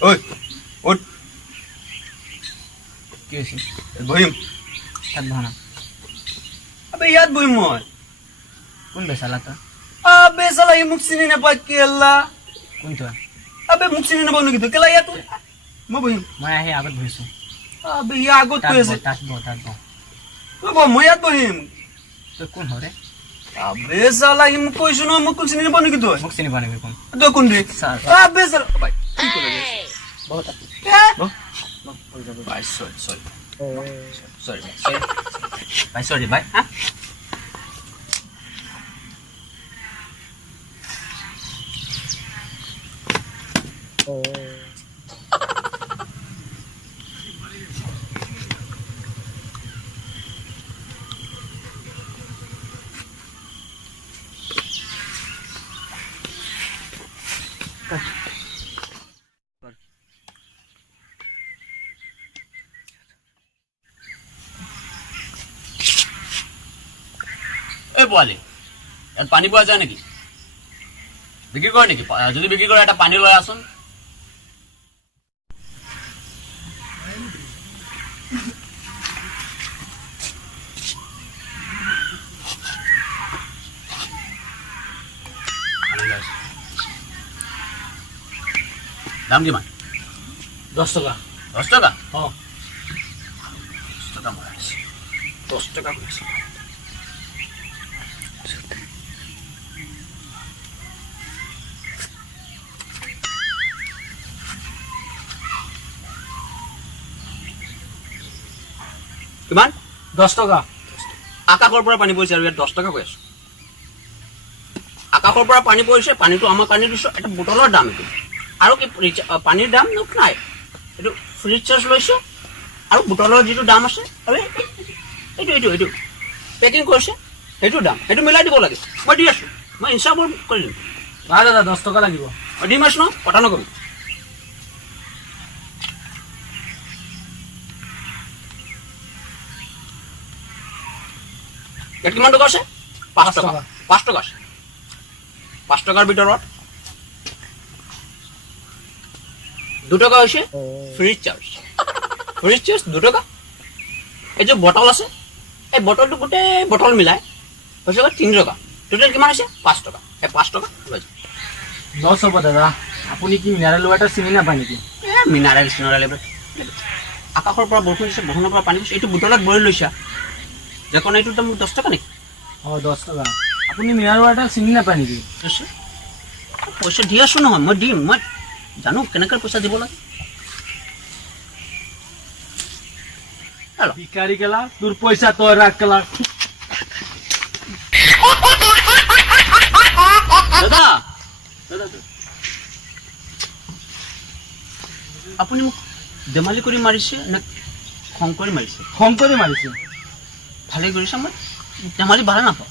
Oi, oi. কি হৈছে বহিম তাত বহনা আবে ইয়াত বহিম মই কোন বেচালা তই আবে সালা ই মুখ চিনি নাপায় কেলা কোন তই আবে মুখ চিনি নাপায় নেকি কেলা ইয়াত মই বহিম মই আহি আগত বহিছো আবে ইয়া আগত কৈ আছে তাত বহ মই ইয়াত বহিম তই কোন হৰে আবে সালা ই মুখ কৈছো ন মুখ চিনি নাপায় নেকি তই মোক চিনি পোৱা নেকি কোন তই কোন ৰে স্যাৰ আবে সালা ভাই কি কৰে বহুত ভাই সৰি ভাই সৰি ভাই হ্যাঁ এই পোৱালি ইয়াত পানী পোৱা যায় নেকি বিক্ৰী কৰে নেকি যদি বিক্ৰী কৰে এটা পানী লৈ আছোন দাম কিমান 10 টকা 10 টকা অ 10 টকা মই 10 টকা কৈছো কিমান 10 টকা আকাশৰ পৰা পানী পৰিছে আৰু ইয়াত 10 টকা কৈ আছো আকাশৰ পৰা পানী পৰিছে পানীটো আমাৰ পানী দিছো এটা বটলৰ দাম এইটো আৰু কি পানীৰ দাম নাই এইটো ফ্ৰী চাৰ্জ লৈছো আৰু বটলৰ যিটো দাম আছে আৰু এইটো পেকিং কৰিছে সেইটো দাম সেইটো মিলাই দিব লাগে মই দি আছো মই ইনচাফ কৰি দিম দাদা 10 টকা লাগিব দিম আছো ন কথা নকবি কিমান টকা আছে 5 টকা 5 টকা আছে 5 টকাৰ ভিতৰত 2 টকা হৈছে ফ্ৰী চাৰ্জ 2 টকা এই যে বটল আছে এই বটলটো গোটেই বটল মিলাই হৈছে 3 টকা টোটাল কিমান আছে 5 টকা এই 5 টকা লৈ যা লছ হ'ব দাদা আপুনি কি মিনাৰেল ৱাটাৰ চিনি নাপায় নেকি মিনাৰেল আকাশৰ পৰা বৰষুণ দিছে বৰষুণৰ পৰা পানী দিছে এইটো বটলত ভৰি লৈছা যখন এইটো দাম 10 টকা নেকি 10 টকা আপুনি মিনাৰেল ৱাটাৰ চিনি নাপায় নেকি পইচা দি আছো নহয় মই দিম মই জানো কেনেকৈ পইচা দিব লাগে ভিখাৰী কেলা তোৰ পইচা তই ৰাখ কেলা দাদা আপুনি মোক ধেমালি কৰি মাৰিছে নে খং কৰি মাৰিছে ভালে কৰিছে মই ধেমালি ভাল নাপাওঁ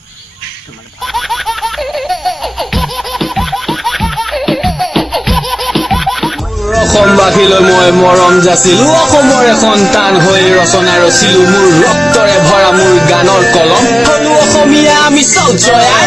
অসমবাসীলৈ মই মৰম যাচিলো অসমৰে সন্তান হৈ ৰচনা ৰচিলো মোৰ ৰক্তৰে ভৰা মোৰ গানৰ কলম হলো অসমীয়া আমি চল জয়